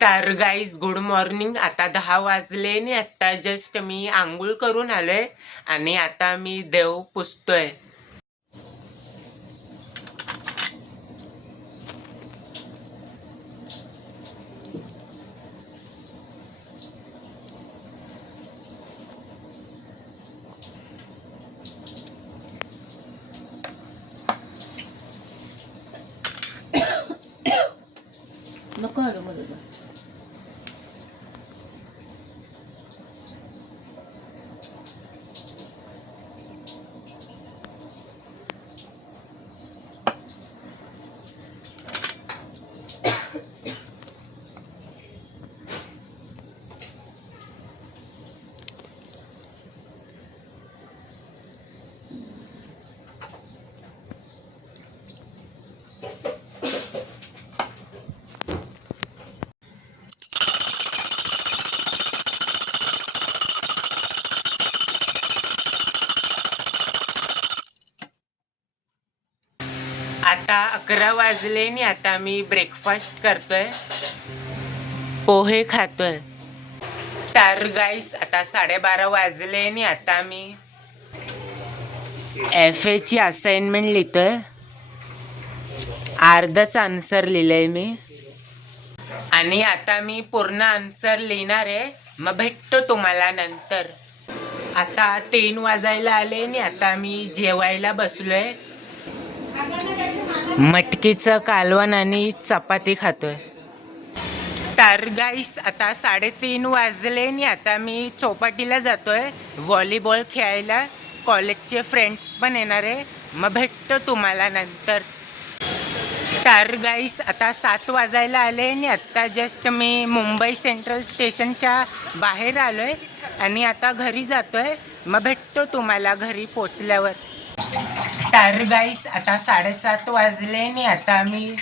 तर guys good morning. आता 10 वाजले आणि आता जस्ट मी आंघोळ करून आलोय आणि आता मी देव पुजतोय. नको आणू मला. आता 11 वाजले आणि आता मी ब्रेकफास्ट करतोय, पोहे खातोय. तर गाईस आता 12:30 वाजले आणि आता मी FA ची असाइनमेंट लिहितोय. अर्धच आन्सर लिहिलंय मी आणि आता मी पूर्ण आन्सर लिहिणार आहे. मग भेटतो तुम्हाला नंतर. आता 3 वाजायला आले आणि आता मी जेवायला बसलोय. मटकीचं कालवण आणि चपाती खातोय. तर गाईस आता 3:30 वाजले आणि आता मी चौपाटीला जातोय व्हॉलीबॉल खेळायला. कॉलेजचे फ्रेंड्स पण येणार आहे. मग भेटतो तुम्हाला नंतर. तर गाईस आता 7 वाजायला आले आणि आत्ता जस्ट मी मुंबई सेंट्रल स्टेशनच्या बाहेर आलोय आणि आता घरी जातोय. मग भेटतो तुम्हाला घरी पोचल्यावर. तर गाईस आता 7:30 वाजले आणि आता मी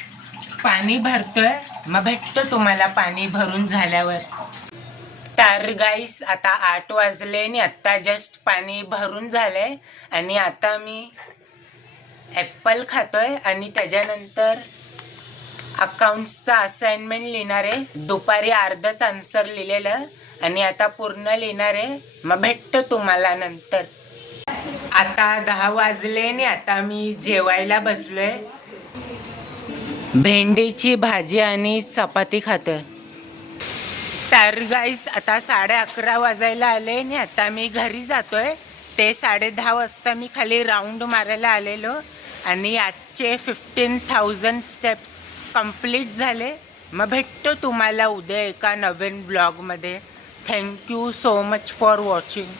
पाणी भरतोय. मग भेटतो तुम्हाला पाणी भरून झाल्यावर. तर गाईस आता 8 वाजले आणि आत्ता जस्ट पाणी भरून झालंय आणि आता मी ॲपल खातोय आणि त्याच्यानंतर अकाउंट्सचा असाइनमेंट लिहिणार आहे. दुपारी अर्धच आन्सर लिहिलेलं आणि आता पूर्ण लिहिणार आहे. मग भेटतो तुम्हाला नंतर. आता 10 वाजले आणि आता मी जेवायला बसलोय. भेंडीची भाजी आणि चपाती खातोय. तर गाईस आता 11:30 वाजायला आले आणि आता मी घरी जातोय. ते 10:30 वाजता मी खाली राऊंड मारायला आलेलो आणि आजचे 15,000 स्टेप्स कंप्लीट झाले. मग भेटतो तुम्हाला उद्या एका नवीन ब्लॉगमध्ये. Thank you so much for watching.